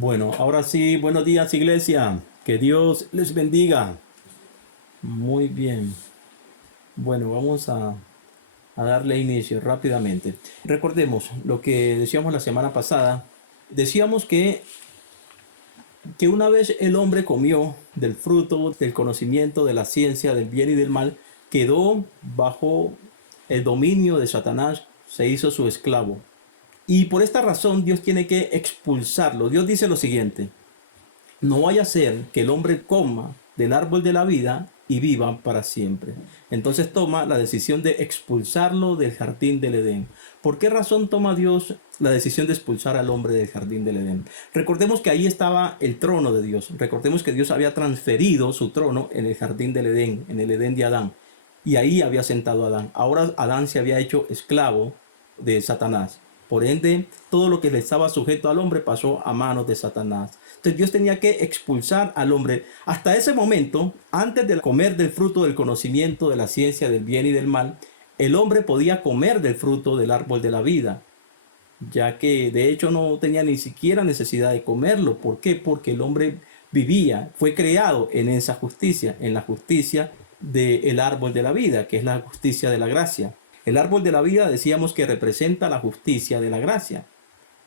Bueno, ahora sí, buenos días, iglesia. Que Dios les bendiga. Muy bien. Bueno, vamos a darle inicio rápidamente. Recordemos lo que decíamos la semana pasada. Decíamos que una vez el hombre comió del fruto del conocimiento de la ciencia del bien y del mal, quedó bajo el dominio de Satanás, se hizo su esclavo. Y por esta razón Dios tiene que expulsarlo. Dios dice lo siguiente: no vaya a ser que el hombre coma del árbol de la vida y viva para siempre. Entonces toma la decisión de expulsarlo del jardín del Edén. ¿Por qué razón toma Dios la decisión de expulsar al hombre del jardín del Edén? Recordemos que ahí estaba el trono de Dios. Recordemos que Dios había transferido su trono en el jardín del Edén, en el Edén de Adán. Y ahí había sentado a Adán. Ahora Adán se había hecho esclavo de Satanás. Por ende, todo lo que le estaba sujeto al hombre pasó a manos de Satanás. Entonces Dios tenía que expulsar al hombre. Hasta ese momento, antes de comer del fruto del conocimiento de la ciencia del bien y del mal, el hombre podía comer del fruto del árbol de la vida, ya que de hecho no tenía ni siquiera necesidad de comerlo. ¿Por qué? Porque el hombre vivía, fue creado en esa justicia, en la justicia del árbol de la vida, que es la justicia de la gracia. El árbol de la vida decíamos que representa la justicia de la gracia.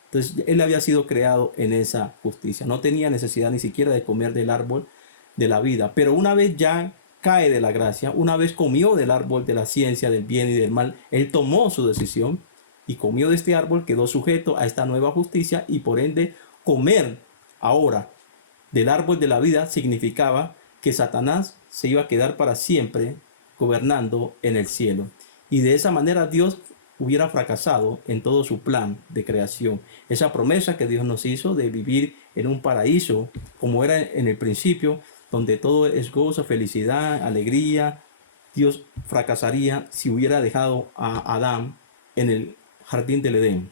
Entonces él había sido creado en esa justicia. No tenía necesidad ni siquiera de comer del árbol de la vida. Pero una vez ya cae de la gracia, una vez comió del árbol de la ciencia, del bien y del mal, él tomó su decisión y comió de este árbol, quedó sujeto a esta nueva justicia, y por ende comer ahora del árbol de la vida significaba que Satanás se iba a quedar para siempre gobernando en el cielo. Y de esa manera Dios hubiera fracasado en todo su plan de creación. Esa promesa que Dios nos hizo de vivir en un paraíso como era en el principio, donde todo es gozo, felicidad, alegría, Dios fracasaría si hubiera dejado a Adán en el jardín del Edén,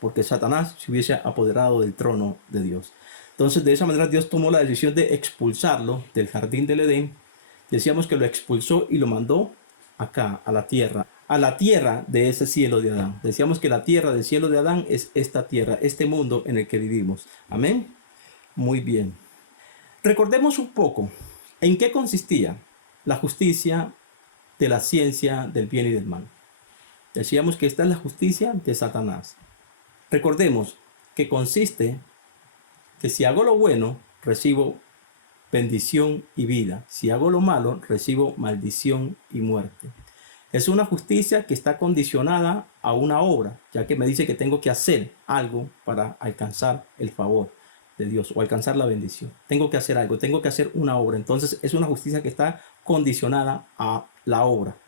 porque Satanás se hubiese apoderado del trono de Dios. Entonces, de esa manera Dios tomó la decisión de expulsarlo del jardín del Edén. Decíamos que lo expulsó y lo mandó acá, a la tierra de ese cielo de Adán. Decíamos que la tierra del cielo de Adán es esta tierra, este mundo en el que vivimos. Amén. Muy bien. Recordemos un poco en qué consistía la justicia de la ciencia del bien y del mal. Decíamos que esta es la justicia de Satanás. Recordemos que consiste que si hago lo bueno, recibo bendición y vida. Si hago lo malo, recibo maldición y muerte. Es una justicia que está condicionada a una obra, ya que me dice que tengo que hacer algo para alcanzar el favor de Dios o alcanzar la bendición. Tengo que hacer algo, tengo que hacer una obra. Entonces es una justicia que está condicionada a la obra.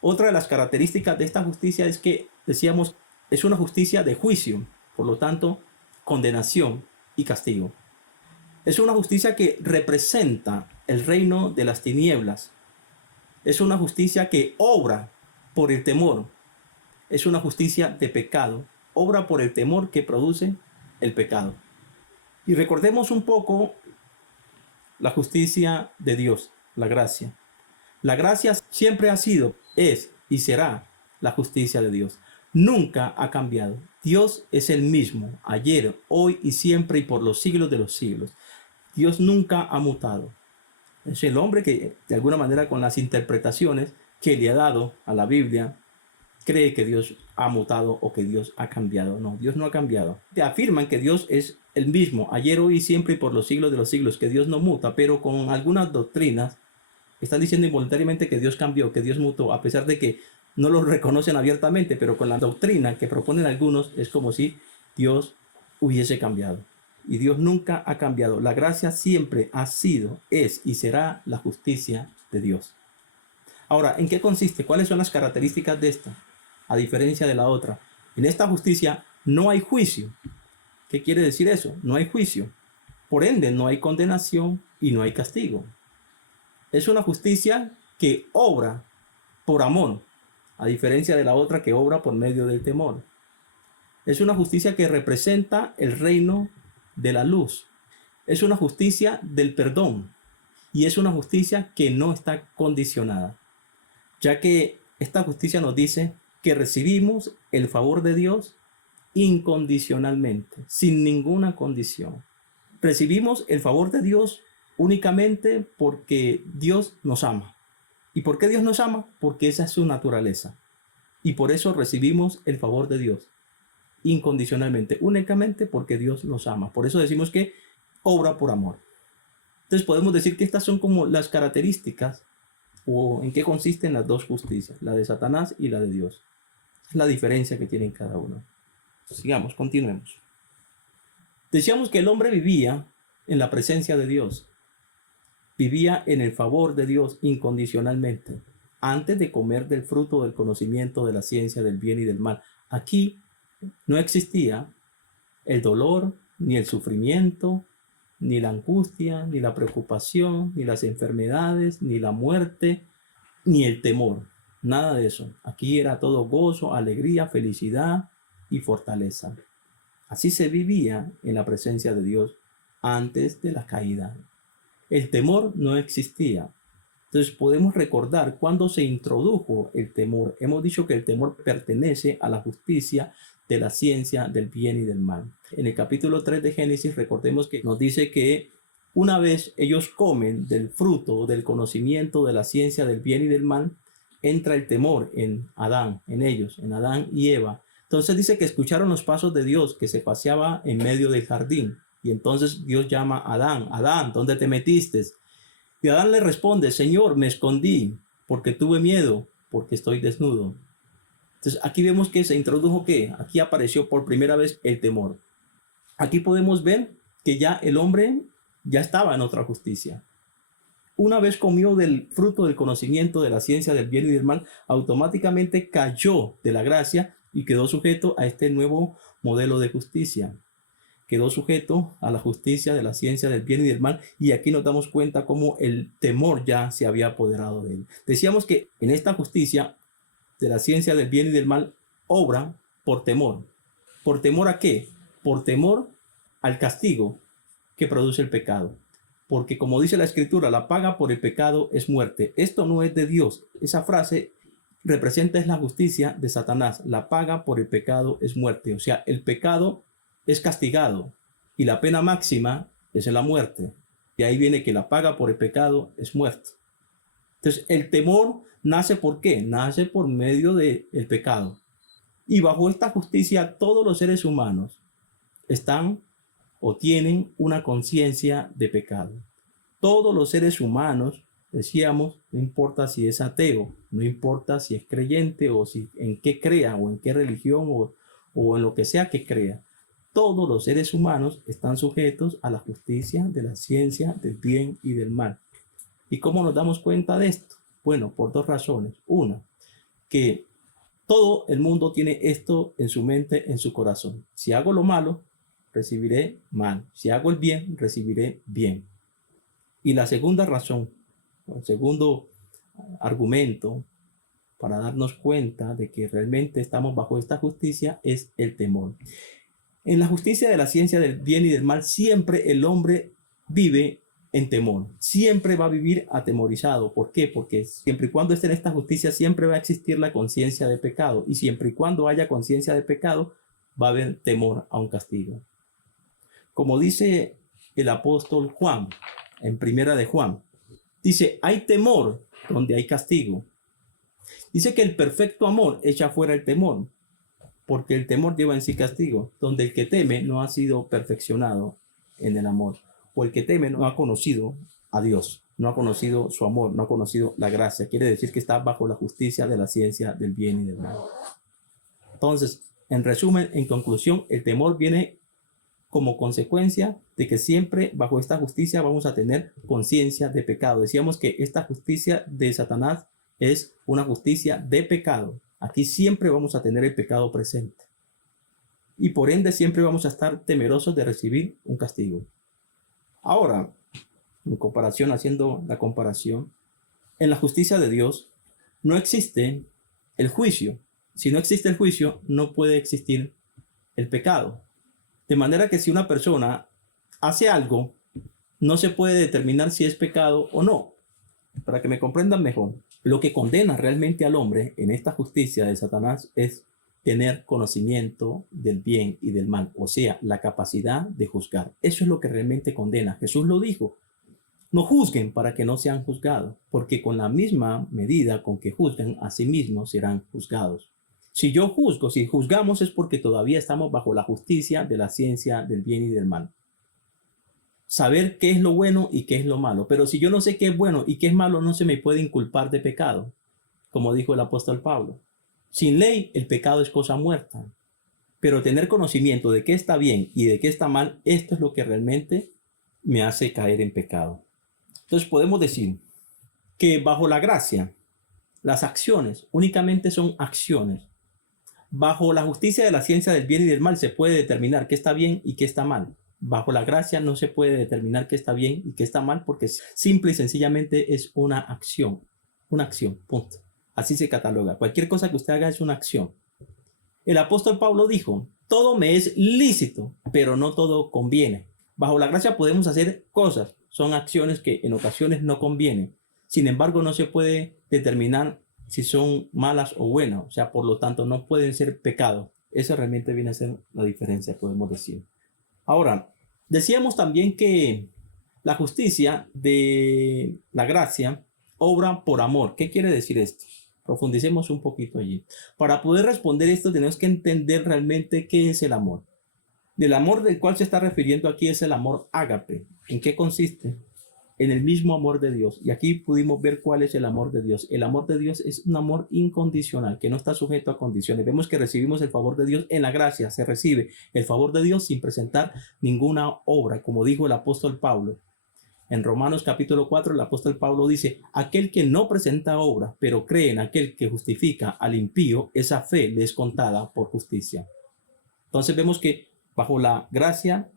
Otra de las características de esta justicia es que, decíamos, es una justicia de juicio, por lo tanto, condenación y castigo. Es una justicia que representa el reino de las tinieblas. Es una justicia que obra por el temor. Es una justicia de pecado. Obra por el temor que produce el pecado. Y recordemos un poco la justicia de Dios, la gracia. La gracia siempre ha sido, es y será la justicia de Dios. Nunca ha cambiado. Dios es el mismo, ayer, hoy y siempre y por los siglos de los siglos. Dios nunca ha mutado. Es el hombre que, de alguna manera, con las interpretaciones que le ha dado a la Biblia, cree que Dios ha mutado o que Dios ha cambiado. No, Dios no ha cambiado. Te afirman que Dios es el mismo, ayer, hoy y siempre y por los siglos de los siglos, que Dios no muta, pero con algunas doctrinas están diciendo involuntariamente que Dios cambió, que Dios mutó, a pesar de que no lo reconocen abiertamente, pero con la doctrina que proponen algunos es como si Dios hubiese cambiado. Y Dios nunca ha cambiado. La gracia siempre ha sido, es y será la justicia de Dios. Ahora, ¿en qué consiste? ¿Cuáles son las características de esta? A diferencia de la otra, en esta justicia no hay juicio. ¿Qué quiere decir eso? No hay juicio. Por ende, no hay condenación y no hay castigo. Es una justicia que obra por amor, a diferencia de la otra que obra por medio del temor. Es una justicia que representa el reino de la luz. Es una justicia del perdón. Y es una justicia que no está condicionada, ya que esta justicia nos dice que recibimos el favor de Dios incondicionalmente, sin ninguna condición. Recibimos el favor de Dios únicamente porque Dios nos ama. ¿Y por qué Dios nos ama? Porque esa es su naturaleza. Y por eso recibimos el favor de Dios incondicionalmente, únicamente porque Dios nos ama. Por eso decimos que obra por amor. Entonces podemos decir que estas son como las características o en qué consisten las dos justicias, la de Satanás y la de Dios. Es la diferencia que tienen cada uno. Sigamos, continuemos. Decíamos que el hombre vivía en la presencia de Dios. Vivía en el favor de Dios incondicionalmente, antes de comer del fruto del conocimiento de la ciencia del bien y del mal. Aquí no existía el dolor, ni el sufrimiento, ni la angustia, ni la preocupación, ni las enfermedades, ni la muerte, ni el temor. Nada de eso. Aquí era todo gozo, alegría, felicidad y fortaleza. Así se vivía en la presencia de Dios antes de la caída. El temor no existía. Entonces podemos recordar cuándo se introdujo el temor. Hemos dicho que el temor pertenece a la justicia de la ciencia del bien y del mal. En el capítulo 3 de Génesis, recordemos que nos dice que una vez ellos comen del fruto del conocimiento de la ciencia del bien y del mal, entra el temor en Adán, en ellos, en Adán y Eva. Entonces dice que escucharon los pasos de Dios que se paseaba en medio del jardín. Y entonces Dios llama a Adán: Adán, ¿dónde te metiste? Y Adán le responde: Señor, me escondí porque tuve miedo, porque estoy desnudo. Entonces aquí vemos que se introdujo ¿qué? Aquí apareció por primera vez el temor. Aquí podemos ver que ya el hombre ya estaba en otra justicia. Una vez comió del fruto del conocimiento de la ciencia del bien y del mal, automáticamente cayó de la gracia y quedó sujeto a este nuevo modelo de justicia. Quedó sujeto a la justicia de la ciencia del bien y del mal, y aquí nos damos cuenta cómo el temor ya se había apoderado de él. Decíamos que en esta justicia de la ciencia del bien y del mal obra por temor. ¿Por temor a qué? Por temor al castigo que produce el pecado. Porque como dice la Escritura, la paga por el pecado es muerte. Esto no es de Dios. Esa frase representa es la justicia de Satanás. La paga por el pecado es muerte. O sea, el pecado es castigado y la pena máxima es la muerte. Y ahí viene que la paga por el pecado es muerte. Entonces, el temor nace ¿por qué? Nace por medio del pecado. Y bajo esta justicia, todos los seres humanos están o tienen una conciencia de pecado. Todos los seres humanos, decíamos, no importa si es ateo, no importa si es creyente o si en qué crea o en qué religión o en lo que sea que crea. Todos los seres humanos están sujetos a la justicia de la ciencia del bien y del mal. ¿Y cómo nos damos cuenta de esto? Bueno, por dos razones. Una, que todo el mundo tiene esto en su mente, en su corazón. Si hago lo malo, recibiré mal. Si hago el bien, recibiré bien. Y la segunda razón, el segundo argumento para darnos cuenta de que realmente estamos bajo esta justicia es el temor. En la justicia de la ciencia del bien y del mal, siempre el hombre vive en temor. Siempre va a vivir atemorizado. ¿Por qué? Porque siempre y cuando esté en esta justicia, siempre va a existir la conciencia de pecado. Y siempre y cuando haya conciencia de pecado, va a haber temor a un castigo. Como dice el apóstol Juan, en Primera de Juan, dice: hay temor donde hay castigo. Dice que el perfecto amor echa fuera el temor, porque el temor lleva en sí castigo, donde el que teme no ha sido perfeccionado en el amor, o el que teme no ha conocido a Dios, no ha conocido su amor, no ha conocido la gracia. Quiere decir que está bajo la justicia de la ciencia del bien y del mal. Entonces, en resumen, en conclusión, el temor viene como consecuencia de que siempre bajo esta justicia vamos a tener conciencia de pecado. Decíamos que esta justicia de Satanás es una justicia de pecado. Aquí siempre vamos a tener el pecado presente. Y por ende siempre vamos a estar temerosos de recibir un castigo. Ahora, en comparación, haciendo la comparación, en la justicia de Dios no existe el juicio. Si no existe el juicio, no puede existir el pecado. De manera que si una persona hace algo, no se puede determinar si es pecado o no. Para que me comprendan mejor, lo que condena realmente al hombre en esta justicia de Satanás es tener conocimiento del bien y del mal, o sea, la capacidad de juzgar. Eso es lo que realmente condena. Jesús lo dijo. No juzguen para que no sean juzgados, porque con la misma medida con que juzgan a sí mismos serán juzgados. Si yo juzgo, si juzgamos es porque todavía estamos bajo la justicia de la ciencia del bien y del mal. Saber qué es lo bueno y qué es lo malo. Pero si yo no sé qué es bueno y qué es malo, no se me puede inculpar de pecado, como dijo el apóstol Pablo. Sin ley, el pecado es cosa muerta. Pero tener conocimiento de qué está bien y de qué está mal, esto es lo que realmente me hace caer en pecado. Entonces podemos decir que bajo la gracia, las acciones únicamente son acciones. Bajo la justicia de la ciencia del bien y del mal se puede determinar qué está bien y qué está mal. Bajo la gracia no se puede determinar qué está bien y qué está mal porque simple y sencillamente es una acción, punto. Así se cataloga. Cualquier cosa que usted haga es una acción. El apóstol Pablo dijo, todo me es lícito, pero no todo conviene. Bajo la gracia podemos hacer cosas, son acciones que en ocasiones no convienen. Sin embargo, no se puede determinar si son malas o buenas, o sea, por lo tanto, no pueden ser pecados. Eso realmente viene a ser la diferencia, podemos decir. Ahora, decíamos también que la justicia de la gracia obra por amor. ¿Qué quiere decir esto? Profundicemos un poquito allí. Para poder responder esto, tenemos que entender realmente qué es el amor. Del amor del cual se está refiriendo aquí es el amor ágape. ¿En qué consiste? En el mismo amor de Dios. Y aquí pudimos ver cuál es el amor de Dios. El amor de Dios es un amor incondicional, que no está sujeto a condiciones. Vemos que recibimos el favor de Dios en la gracia. Se recibe el favor de Dios sin presentar ninguna obra, como dijo el apóstol Pablo. En Romanos capítulo 4, el apóstol Pablo dice, aquel que no presenta obra, pero cree en aquel que justifica al impío, esa fe le es contada por justicia. Entonces vemos que bajo la gracia,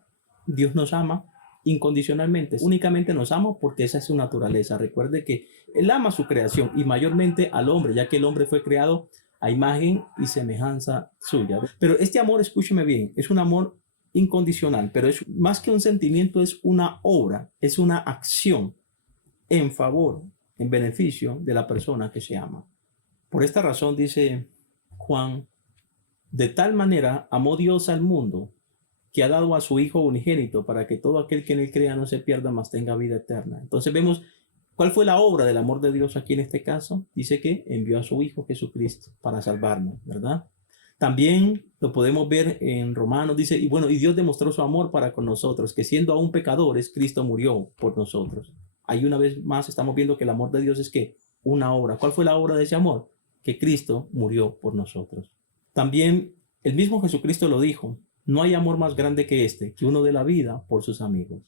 Dios nos ama incondicionalmente. Únicamente nos ama porque esa es su naturaleza. Recuerde que Él ama su creación y mayormente al hombre, ya que el hombre fue creado a imagen y semejanza suya. Pero este amor, escúcheme bien, es un amor incondicional, pero es más que un sentimiento, es una obra, es una acción en favor, en beneficio de la persona que se ama. Por esta razón dice Juan, de tal manera amó Dios al mundo que ha dado a su Hijo unigénito para que todo aquel que en él crea no se pierda, mas tenga vida eterna. Entonces vemos cuál fue la obra del amor de Dios aquí en este caso. Dice que envió a su Hijo Jesucristo para salvarnos, ¿verdad? También lo podemos ver en Romanos, dice, y bueno, y Dios demostró su amor para con nosotros, que siendo aún pecadores, Cristo murió por nosotros. Ahí una vez más estamos viendo que el amor de Dios es que una obra. ¿Cuál fue la obra de ese amor? Que Cristo murió por nosotros. También el mismo Jesucristo lo dijo, no hay amor más grande que este, que uno dé la vida por sus amigos.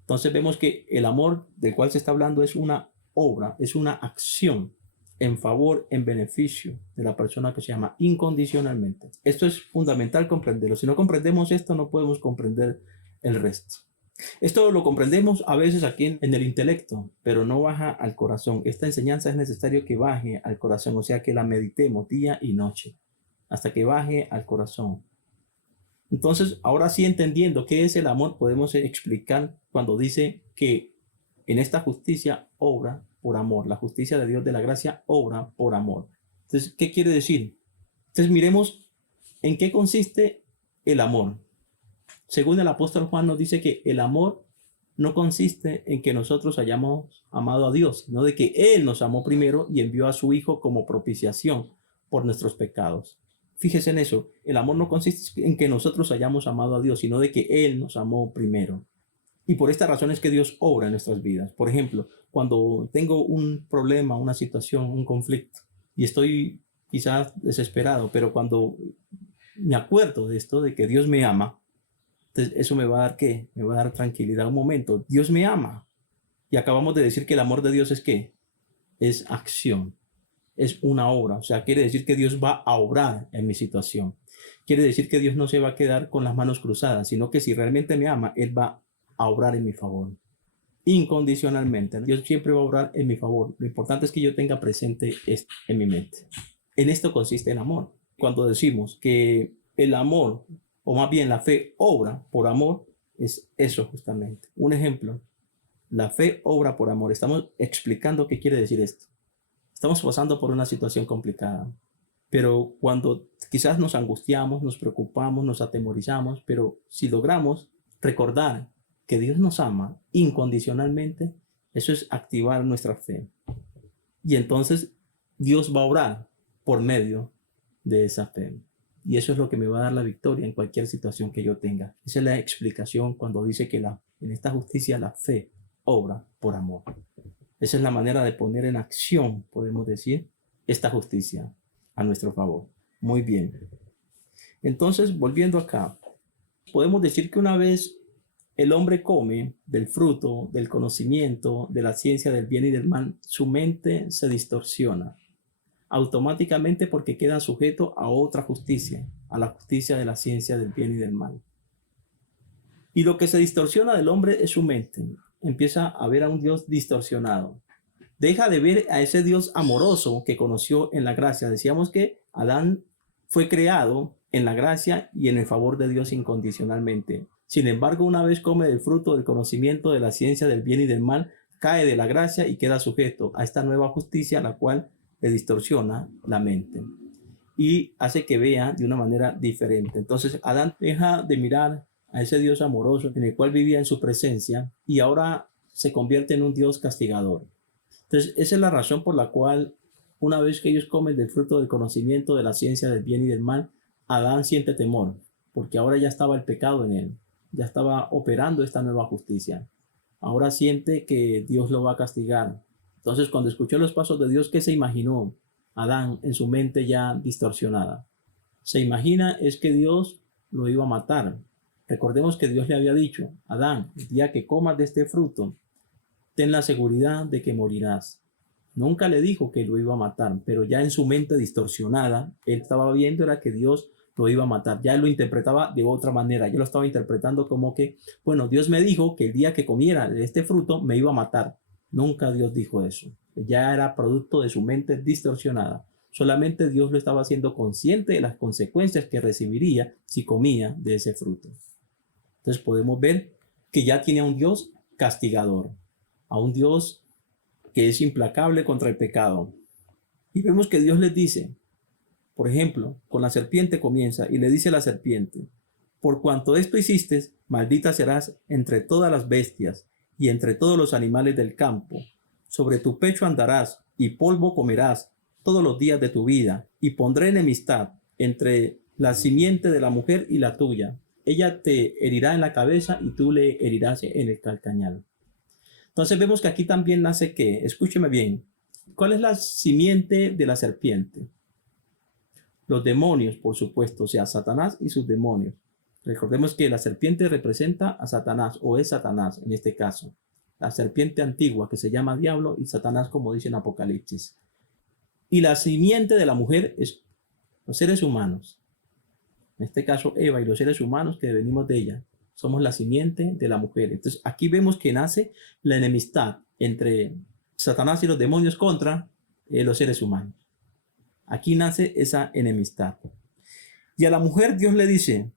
Entonces vemos que el amor del cual se está hablando es una obra, es una acción en favor, en beneficio de la persona que se ama incondicionalmente. Esto es fundamental comprenderlo. Si no comprendemos esto, no podemos comprender el resto. Esto lo comprendemos a veces aquí en el intelecto, pero no baja al corazón. Esta enseñanza es necesario que baje al corazón, o sea que la meditemos día y noche, hasta que baje al corazón. Entonces, ahora sí entendiendo qué es el amor, podemos explicar cuando dice que en esta justicia obra por amor. La justicia de Dios de la gracia obra por amor. Entonces, ¿qué quiere decir? Entonces, miremos en qué consiste el amor. Según el apóstol Juan nos dice que el amor no consiste en que nosotros hayamos amado a Dios, sino de que Él nos amó primero y envió a su Hijo como propiciación por nuestros pecados. Fíjese en eso, el amor no consiste en que nosotros hayamos amado a Dios, sino de que Él nos amó primero. Y por esta razón es que Dios obra en nuestras vidas. Por ejemplo, cuando tengo un problema, una situación, un conflicto, y estoy quizás desesperado, pero cuando me acuerdo de esto, de que Dios me ama, entonces eso me va a dar ¿qué? Me va a dar tranquilidad. Un momento, Dios me ama. Y acabamos de decir que el amor de Dios es ¿qué? Es acción. Es una obra, o sea, quiere decir que Dios va a obrar en mi situación. Quiere decir que Dios no se va a quedar con las manos cruzadas, sino que si realmente me ama, Él va a obrar en mi favor. Incondicionalmente. Dios siempre va a obrar en mi favor. Lo importante es que yo tenga presente esto en mi mente. En esto consiste el amor. Cuando decimos que el amor, o más bien la fe, obra por amor, es eso justamente. Un ejemplo, la fe obra por amor. Estamos explicando qué quiere decir esto. Estamos pasando por una situación complicada. Pero cuando quizás nos angustiamos, nos preocupamos, nos atemorizamos, pero si logramos recordar que Dios nos ama incondicionalmente, eso es activar nuestra fe. Y entonces Dios va a obrar por medio de esa fe. Y eso es lo que me va a dar la victoria en cualquier situación que yo tenga. Esa es la explicación cuando dice que en esta justicia la fe obra por amor. Esa es la manera de poner en acción, podemos decir, esta justicia a nuestro favor. Muy bien. Entonces, volviendo acá, podemos decir que una vez el hombre come del fruto, del conocimiento, de la ciencia del bien y del mal, su mente se distorsiona automáticamente porque queda sujeto a otra justicia, a la justicia de la ciencia del bien y del mal. Y lo que se distorsiona del hombre es su mente. Empieza a ver a un Dios distorsionado. Deja de ver a ese Dios amoroso que conoció en la gracia. Decíamos que Adán fue creado en la gracia y en el favor de Dios incondicionalmente. Sin embargo, una vez come del fruto del conocimiento de la ciencia del bien y del mal, cae de la gracia y queda sujeto a esta nueva justicia, la cual le distorsiona la mente y hace que vea de una manera diferente. Entonces Adán deja de mirar a ese Dios amoroso en el cual vivía en su presencia y ahora se convierte en un Dios castigador. Entonces esa es la razón por la cual una vez que ellos comen del fruto del conocimiento de la ciencia del bien y del mal, Adán siente temor, porque ahora ya estaba el pecado en él, ya estaba operando esta nueva justicia. Ahora siente que Dios lo va a castigar. Entonces, cuando escuchó los pasos de Dios, ¿qué se imaginó Adán en su mente ya distorsionada? Se imagina es que Dios lo iba a matar. Recordemos que Dios le había dicho, Adán, el día que comas de este fruto, ten la seguridad de que morirás. Nunca le dijo que lo iba a matar, pero ya en su mente distorsionada, él estaba viendo era que Dios lo iba a matar. Ya él lo interpretaba de otra manera. Ya lo estaba interpretando como que, bueno, Dios me dijo que el día que comiera de este fruto me iba a matar. Nunca Dios dijo eso. Ya era producto de su mente distorsionada. Solamente Dios lo estaba haciendo consciente de las consecuencias que recibiría si comía de ese fruto. Entonces podemos ver que ya tiene a un Dios castigador, a un Dios que es implacable contra el pecado. Y vemos que Dios les dice, por ejemplo, con la serpiente comienza y le dice a la serpiente, por cuanto esto hiciste, maldita serás entre todas las bestias y entre todos los animales del campo. Sobre tu pecho andarás y polvo comerás todos los días de tu vida, y pondré enemistad entre la simiente de la mujer y la tuya. Ella te herirá en la cabeza y tú le herirás en el calcañal. Entonces vemos que aquí también nace que, escúcheme bien, ¿cuál es la simiente de la serpiente? Los demonios, por supuesto, o sea, Satanás y sus demonios. Recordemos que la serpiente representa a Satanás, o es Satanás en este caso. La serpiente antigua que se llama diablo y Satanás, como dice en Apocalipsis. Y la simiente de la mujer es los seres humanos. En este caso, Eva y los seres humanos que venimos de ella. Somos la simiente de la mujer. Entonces, aquí vemos que nace la enemistad entre Satanás y los demonios contra los seres humanos. Aquí nace esa enemistad. Y a la mujer Dios le dice,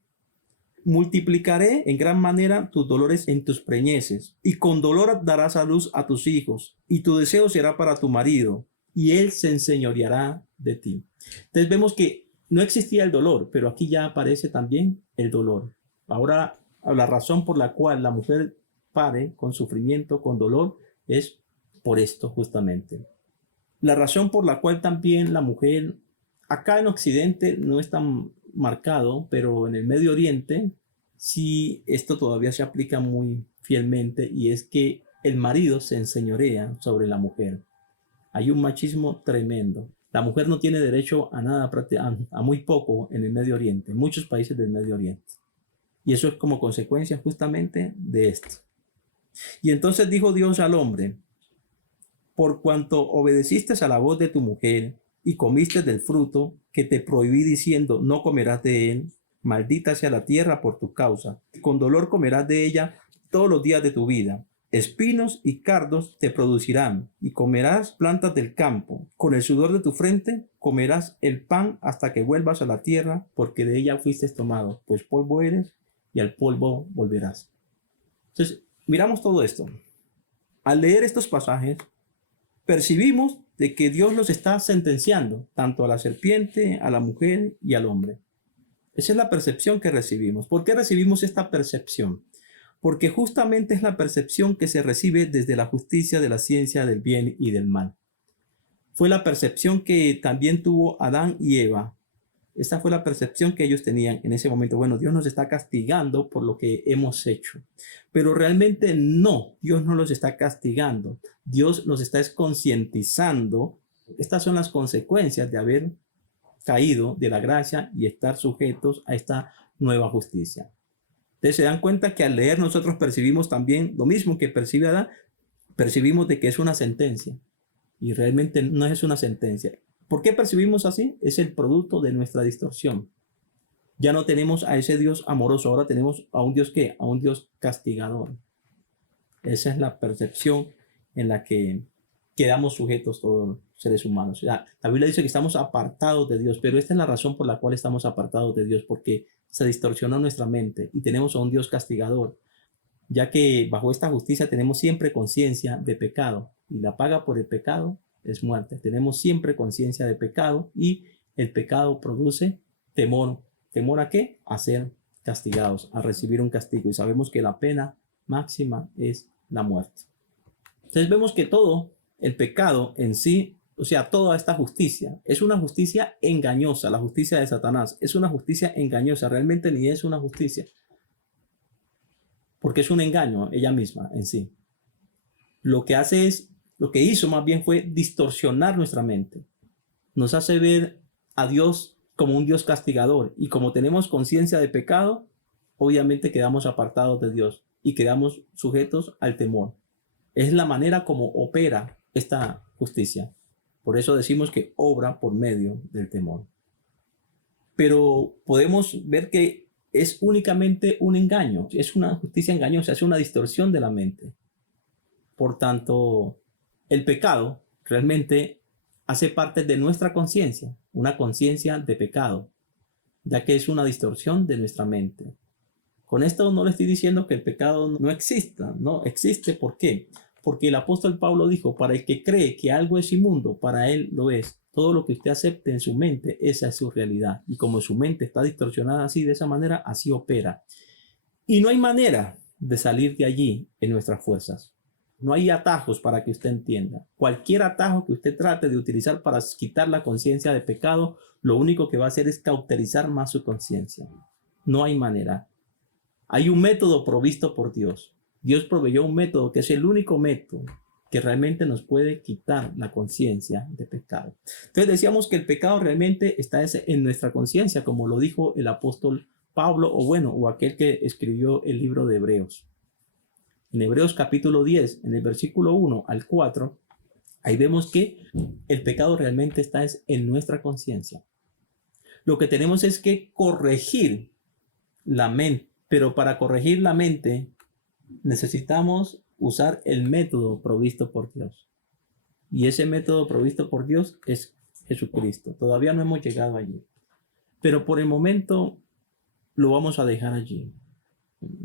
multiplicaré en gran manera tus dolores en tus preñeces, y con dolor darás a luz a tus hijos, y tu deseo será para tu marido, y él se enseñoreará de ti. Entonces vemos que no existía el dolor, pero aquí ya aparece también el dolor. Ahora, la razón por la cual la mujer pare con sufrimiento, con dolor, es por esto justamente. La razón por la cual también la mujer, acá en Occidente no es tan marcado, pero en el Medio Oriente sí esto todavía se aplica muy fielmente, y es que el marido se enseñorea sobre la mujer. Hay un machismo tremendo. La mujer no tiene derecho a nada, a muy poco en el Medio Oriente, en muchos países del Medio Oriente. Y eso es como consecuencia justamente de esto. Y entonces dijo Dios al hombre, por cuanto obedeciste a la voz de tu mujer y comiste del fruto que te prohibí diciendo, no comerás de él, maldita sea la tierra por tu causa. Con dolor comerás de ella todos los días de tu vida. Espinos y cardos te producirán, y comerás plantas del campo. Con el sudor de tu frente comerás el pan hasta que vuelvas a la tierra, porque de ella fuiste tomado, pues polvo eres, y al polvo volverás. Entonces, miramos todo esto. Al leer estos pasajes, percibimos de que Dios los está sentenciando, tanto a la serpiente, a la mujer y al hombre. Esa es la percepción que recibimos. ¿Por qué recibimos esta percepción? Porque justamente es la percepción que se recibe desde la justicia de la ciencia del bien y del mal. Fue la percepción que también tuvo Adán y Eva. Esta fue la percepción que ellos tenían en ese momento. Bueno, Dios nos está castigando por lo que hemos hecho. Pero realmente no, Dios no los está castigando. Dios nos está concientizando. Estas son las consecuencias de haber caído de la gracia y estar sujetos a esta nueva justicia. Ustedes se dan cuenta que al leer nosotros percibimos también lo mismo que percibe Adán, percibimos de que es una sentencia y realmente no es una sentencia. ¿Por qué percibimos así? Es el producto de nuestra distorsión. Ya no tenemos a ese Dios amoroso, ahora tenemos a un Dios ¿qué? A un Dios castigador. Esa es la percepción en la que quedamos sujetos todos los seres humanos. La Biblia dice que estamos apartados de Dios, pero esta es la razón por la cual estamos apartados de Dios, porque se distorsionó nuestra mente y tenemos a un Dios castigador, ya que bajo esta justicia tenemos siempre conciencia de pecado y la paga por el pecado es muerte. Tenemos siempre conciencia de pecado y el pecado produce temor. ¿Temor a qué? A ser castigados, a recibir un castigo. Y sabemos que la pena máxima es la muerte. Entonces vemos que todo el pecado en sí, o sea, toda esta justicia, es una justicia engañosa. La justicia de Satanás es una justicia engañosa. Realmente ni es una justicia, porque es un engaño ella misma en sí. Lo que hizo más bien fue distorsionar nuestra mente. Nos hace ver a Dios como un Dios castigador, y como tenemos conciencia de pecado, obviamente quedamos apartados de Dios y quedamos sujetos al temor. Es la manera como opera esta justicia. Por eso decimos que obra por medio del temor. Pero podemos ver que es únicamente un engaño, es una justicia engañosa, es una distorsión de la mente. Por tanto, el pecado realmente hace parte de nuestra conciencia, una conciencia de pecado, ya que es una distorsión de nuestra mente. Con esto no le estoy diciendo que el pecado no exista, no existe. ¿Por qué? Porque el apóstol Pablo dijo, para el que cree que algo es inmundo, para él lo es. Todo lo que usted acepte en su mente, esa es su realidad. Y como su mente está distorsionada así, de esa manera, así opera. Y no hay manera de salir de allí en nuestras fuerzas. No hay atajos para que usted entienda. Cualquier atajo que usted trate de utilizar para quitar la conciencia de pecado, lo único que va a hacer es cauterizar más su conciencia. No hay manera. Hay un método provisto por Dios. Dios proveyó un método que es el único método que realmente nos puede quitar la conciencia de pecado. Entonces decíamos que el pecado realmente está en nuestra conciencia, como lo dijo el apóstol Pablo, o aquel que escribió el libro de Hebreos. En Hebreos capítulo 10, en el versículo 1 al 4, ahí vemos que el pecado realmente está en nuestra conciencia. Lo que tenemos es que corregir la mente, pero para corregir la mente necesitamos usar el método provisto por Dios. Y ese método provisto por Dios es Jesucristo. Todavía no hemos llegado allí, pero por el momento lo vamos a dejar allí.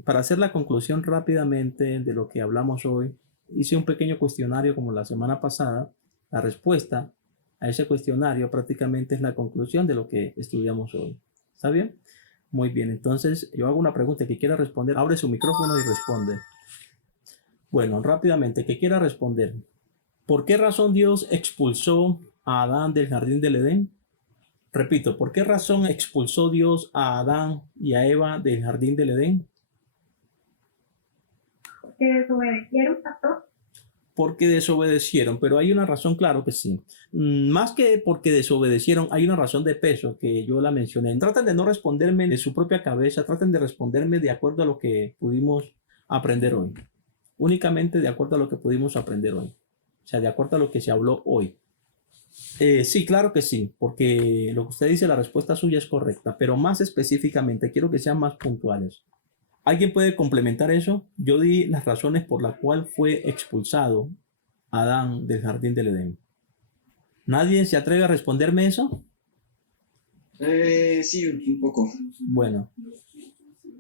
Para hacer la conclusión rápidamente de lo que hablamos hoy, hice un pequeño cuestionario como la semana pasada. La respuesta a ese cuestionario prácticamente es la conclusión de lo que estudiamos hoy. ¿Está bien? Muy bien, entonces yo hago una pregunta. Que quiera responder, abre su micrófono y responde. Bueno, rápidamente, que quiera responder. ¿Por qué razón Dios expulsó a Adán del jardín del Edén? Repito, ¿por qué razón expulsó Dios a Adán y a Eva del jardín del Edén? Que desobedecieron, pastor. Porque desobedecieron, pero hay una razón, claro que sí. Más que porque desobedecieron, hay una razón de peso que yo la mencioné. Traten de no responderme de su propia cabeza, traten de responderme de acuerdo a lo que pudimos aprender hoy. Únicamente de acuerdo a lo que pudimos aprender hoy. O sea, de acuerdo a lo que se habló hoy. Sí, claro que sí, porque lo que usted dice, la respuesta suya es correcta, pero más específicamente, quiero que sean más puntuales. ¿Alguien puede complementar eso? Yo di las razones por las cuales fue expulsado Adán del jardín del Edén. ¿Nadie se atreve a responderme eso? Sí, un poco. Bueno,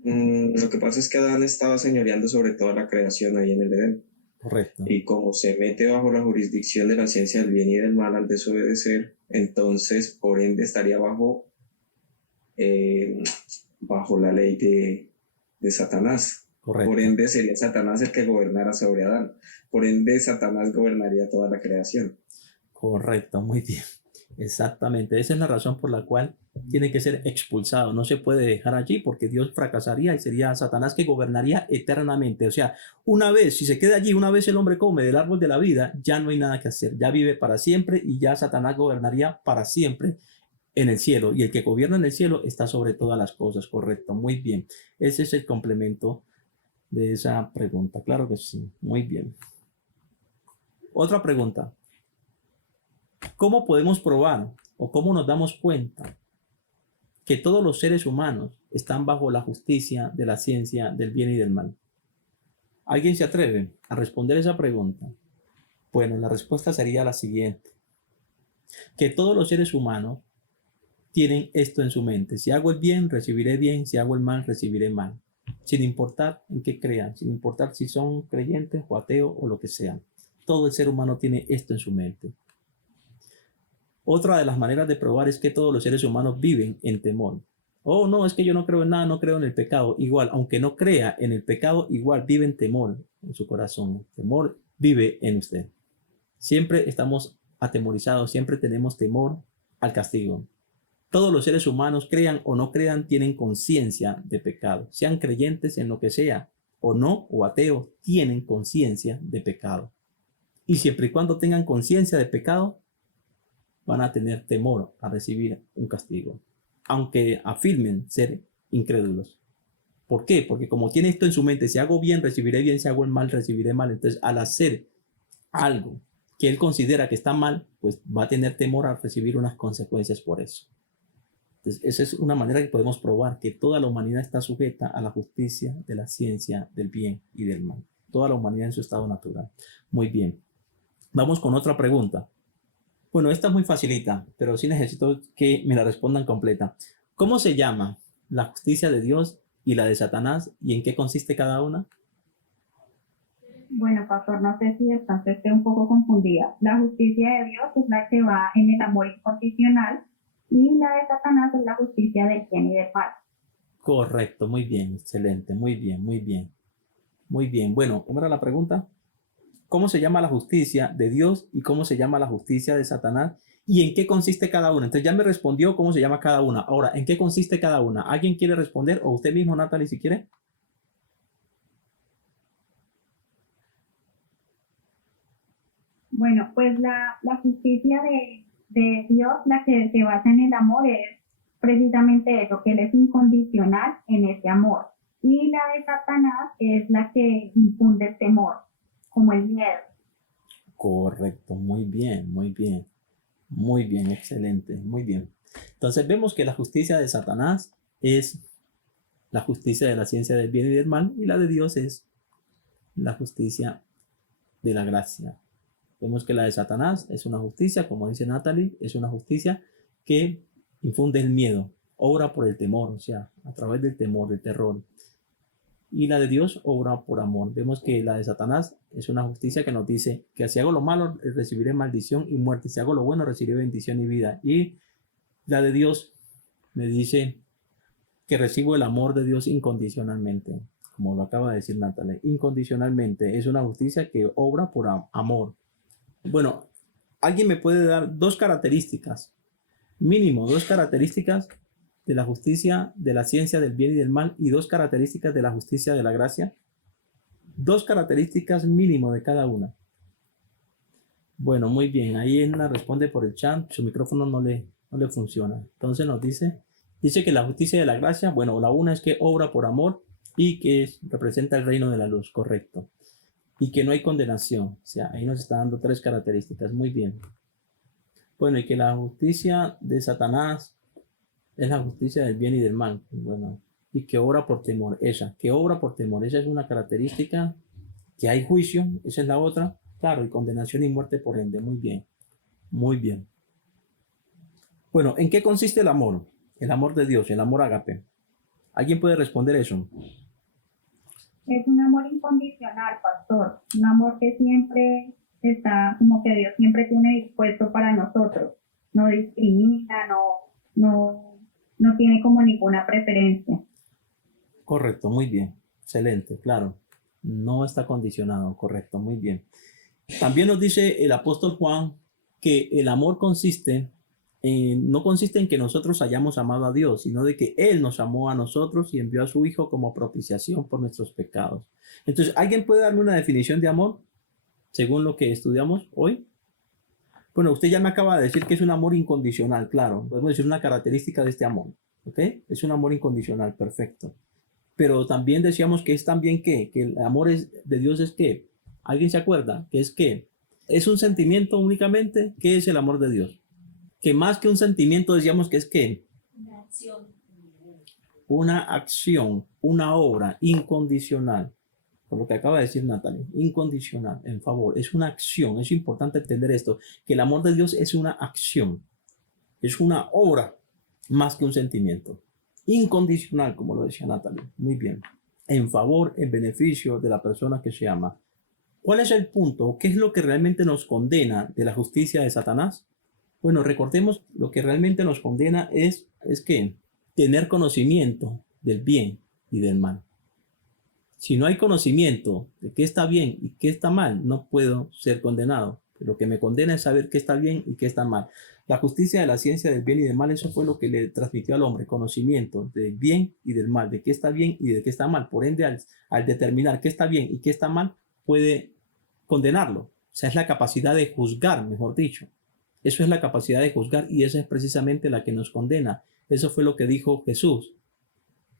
Lo que pasa es que Adán estaba señoreando sobre toda la creación ahí en el Edén. Correcto. Y como se mete bajo la jurisdicción de la ciencia del bien y del mal al desobedecer, entonces por ende estaría eh, bajo la ley de Satanás. Correcto. Por ende sería Satanás el que gobernara sobre Adán. Por ende Satanás gobernaría toda la creación. Correcto, muy bien. Exactamente. Esa es la razón por la cual tiene que ser expulsado. No se puede dejar allí porque Dios fracasaría y sería Satanás que gobernaría eternamente. O sea, una vez, si se queda allí, una vez el hombre come del árbol de la vida, ya no hay nada que hacer. Ya vive para siempre y ya Satanás gobernaría para siempre en el cielo. Y el que gobierna en el cielo está sobre todas las cosas. Correcto, muy bien. Ese es el complemento de esa pregunta. Claro que sí. Muy bien. Otra pregunta. ¿Cómo podemos probar o cómo nos damos cuenta que todos los seres humanos están bajo la justicia de la ciencia del bien y del mal? ¿Alguien se atreve a responder esa pregunta? Bueno, la respuesta sería la siguiente. Que todos los seres humanos tienen esto en su mente. Si hago el bien, recibiré bien. Si hago el mal, recibiré mal. Sin importar en qué crean, sin importar si son creyentes o ateos o lo que sean. Todo el ser humano tiene esto en su mente. Otra de las maneras de probar es que todos los seres humanos viven en temor. Oh, no, es que yo no creo en nada, no creo en el pecado. Igual, aunque no crea en el pecado, igual vive en temor en su corazón. El temor vive en usted. Siempre estamos atemorizados, siempre tenemos temor al castigo. Todos los seres humanos, crean o no crean, tienen conciencia de pecado. Sean creyentes en lo que sea o no, o ateos, tienen conciencia de pecado. Y siempre y cuando tengan conciencia de pecado, van a tener temor a recibir un castigo, aunque afirmen ser incrédulos. ¿Por qué? Porque como tiene esto en su mente, si hago bien, recibiré bien, si hago el mal, recibiré mal. Entonces, al hacer algo que él considera que está mal, pues va a tener temor a recibir unas consecuencias por eso. Entonces, esa es una manera que podemos probar que toda la humanidad está sujeta a la justicia de la ciencia del bien y del mal. Toda la humanidad en su estado natural. Muy bien. Vamos con otra pregunta. Bueno, esta es muy facilita, pero sí necesito que me la respondan completa. ¿Cómo se llama la justicia de Dios y la de Satanás y en qué consiste cada una? Bueno, pastor, no sé si de pronto esté un poco confundida. La justicia de Dios es la que va en el amor incondicional y la de Satanás es la justicia del bien y del mal. Correcto, muy bien, excelente, muy bien, muy bien. Muy bien, bueno, ¿cómo era la pregunta? ¿Cómo se llama la justicia de Dios y cómo se llama la justicia de Satanás? ¿Y en qué consiste cada una? Entonces ya me respondió cómo se llama cada una. Ahora, ¿en qué consiste cada una? ¿Alguien quiere responder? ¿O usted mismo, Natalie, si quiere? Bueno, pues la justicia de Dios, la que se basa en el amor, es precisamente eso, que Él es incondicional en ese amor. Y la de Satanás es la que infunde el temor, como el miedo. Correcto, muy bien, muy bien. Muy bien, excelente, muy bien. Entonces vemos que la justicia de Satanás es la justicia de la ciencia del bien y del mal y la de Dios es la justicia de la gracia. Vemos que la de Satanás es una justicia, como dice Natalie, es una justicia que infunde el miedo, obra por el temor, o sea, a través del temor, del terror. Y la de Dios obra por amor. Vemos que la de Satanás es una justicia que nos dice que si hago lo malo recibiré maldición y muerte, si hago lo bueno recibiré bendición y vida. Y la de Dios me dice que recibo el amor de Dios incondicionalmente, como lo acaba de decir Natalie, incondicionalmente. Es una justicia que obra por amor. Bueno, alguien me puede dar dos características, mínimo dos características de la justicia, de la ciencia del bien y del mal y dos características de la justicia de la gracia. Dos características mínimo de cada una. Bueno, muy bien. Ahí Edna responde por el chat. Su micrófono no le funciona. Entonces nos dice que la justicia de la gracia, bueno, la una es que obra por amor y que representa el reino de la luz, correcto. Y que no hay condenación. O sea, ahí nos está dando tres características. Muy bien. Bueno, y que la justicia de Satanás es la justicia del bien y del mal. Bueno, y que obra por temor. Que obra por temor. Esa es una característica. Que hay juicio. Esa es la otra. Claro, y condenación y muerte por ende. Muy bien. Muy bien. Bueno, ¿en qué consiste el amor? El amor de Dios, el amor ágape. ¿Alguien puede responder eso? Es un amor incondicional, pastor. Un amor que siempre está, como que Dios siempre tiene dispuesto para nosotros. No discrimina, no tiene como ninguna preferencia. Correcto, muy bien. Excelente, claro. No está condicionado, correcto, muy bien. También nos dice el apóstol Juan que el amor no consiste en que nosotros hayamos amado a Dios, sino de que Él nos amó a nosotros y envió a su Hijo como propiciación por nuestros pecados. Entonces, ¿alguien puede darme una definición de amor según lo que estudiamos hoy? Bueno, usted ya me acaba de decir que es un amor incondicional, claro. Podemos decir una característica de este amor, ¿ok? Es un amor incondicional, perfecto. Pero también decíamos que es también que el amor de Dios es que, ¿alguien se acuerda? Que es un sentimiento únicamente. ¿Qué es el amor de Dios? Que más que un sentimiento decíamos que es que una acción, una obra incondicional, por lo que acaba de decir Natalie, incondicional, en favor, es una acción. Es importante entender esto, que el amor de Dios es una acción, es una obra más que un sentimiento, incondicional, como lo decía Natalie, muy bien, en favor, en beneficio de la persona que se ama. ¿Cuál es el punto? ¿Qué es lo que realmente nos condena de la justicia de Satanás? Bueno, recordemos, lo que realmente nos condena es que tener conocimiento del bien y del mal. Si no hay conocimiento de qué está bien y qué está mal, no puedo ser condenado. Lo que me condena es saber qué está bien y qué está mal. La justicia de la ciencia del bien y del mal, eso fue lo que le transmitió al hombre, conocimiento del bien y del mal, de qué está bien y de qué está mal. Por ende, al determinar qué está bien y qué está mal, puede condenarlo. O sea, es la capacidad de juzgar, mejor dicho. Eso es la capacidad de juzgar y esa es precisamente la que nos condena. Eso fue lo que dijo Jesús.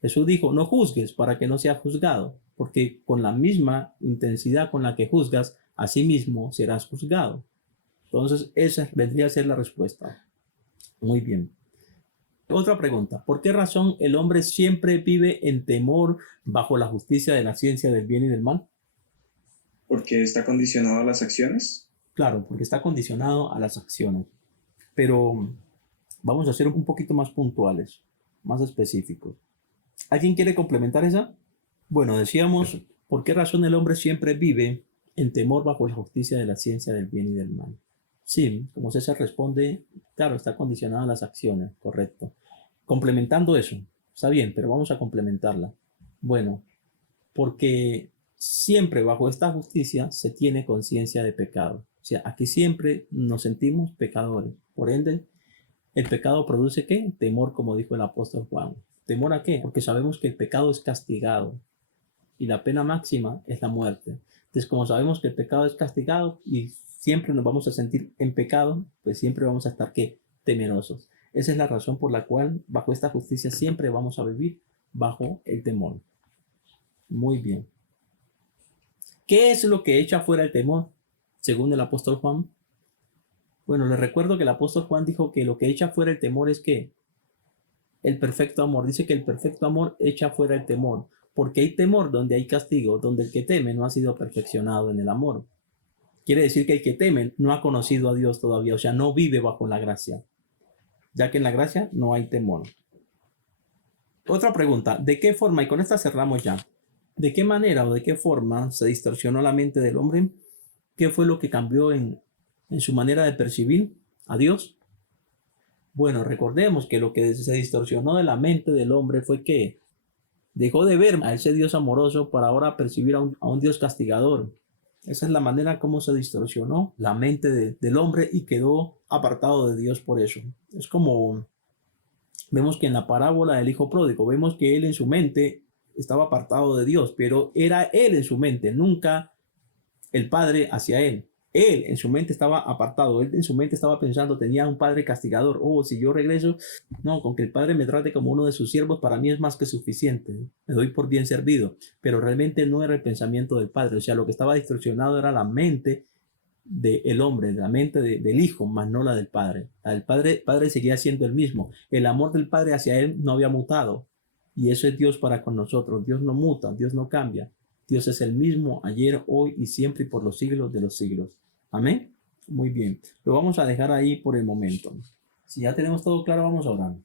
Jesús dijo, no juzgues para que no seas juzgado, porque con la misma intensidad con la que juzgas, a sí mismo serás juzgado. Entonces, esa vendría a ser la respuesta. Muy bien. Otra pregunta. ¿Por qué razón el hombre siempre vive en temor bajo la justicia de la ciencia del bien y del mal? Porque está condicionado a las acciones. Claro, porque está condicionado a las acciones. Pero vamos a ser un poquito más puntuales, más específicos. ¿Alguien quiere complementar esa? Bueno, decíamos, ¿por qué razón el hombre siempre vive en temor bajo la justicia de la ciencia del bien y del mal? Sí, como César responde, claro, está condicionado a las acciones, correcto. Complementando eso, está bien, pero vamos a complementarla. Bueno, porque siempre bajo esta justicia se tiene conciencia de pecado. O sea, aquí siempre nos sentimos pecadores. Por ende, el pecado produce ¿qué? Temor, como dijo el apóstol Juan. ¿Temor a qué? Porque sabemos que el pecado es castigado y la pena máxima es la muerte. Entonces, como sabemos que el pecado es castigado y siempre nos vamos a sentir en pecado, pues siempre vamos a estar ¿qué? Temerosos. Esa es la razón por la cual bajo esta justicia siempre vamos a vivir bajo el temor. Muy bien. ¿Qué es lo que echa fuera el temor? Según el apóstol Juan. Bueno, les recuerdo que el apóstol Juan dijo que lo que echa fuera el temor es ¿qué? El perfecto amor. Dice que el perfecto amor echa fuera el temor. Porque hay temor donde hay castigo, donde el que teme no ha sido perfeccionado en el amor. Quiere decir que el que teme no ha conocido a Dios todavía, o sea, no vive bajo la gracia. Ya que en la gracia no hay temor. Otra pregunta, ¿de qué forma, y con esta cerramos ya, de qué manera o de qué forma se distorsionó la mente del hombre? ¿Qué fue lo que cambió en su manera de percibir a Dios? Bueno, recordemos que lo que se distorsionó de la mente del hombre fue que dejó de ver a ese Dios amoroso para ahora percibir a un Dios castigador. Esa es la manera como se distorsionó la mente del hombre y quedó apartado de Dios por eso. Es como vemos que en la parábola del hijo pródigo, vemos que él en su mente estaba apartado de Dios, pero era él en su mente, nunca el Padre hacia él. Él en su mente estaba apartado, él en su mente estaba pensando, tenía un padre castigador. Oh, si yo regreso, no, con que el Padre me trate como uno de sus siervos, para mí es más que suficiente. Me doy por bien servido. Pero realmente no era el pensamiento del Padre. O sea, lo que estaba distorsionado era la mente del hombre, la mente del Hijo, más no la del Padre. La del Padre seguía siendo el mismo. El amor del Padre hacia él no había mutado. Y eso es Dios para con nosotros. Dios no muta, Dios no cambia. Dios es el mismo ayer, hoy y siempre y por los siglos de los siglos. Amén. Muy bien. Lo vamos a dejar ahí por el momento. Si ya tenemos todo claro, vamos a orar.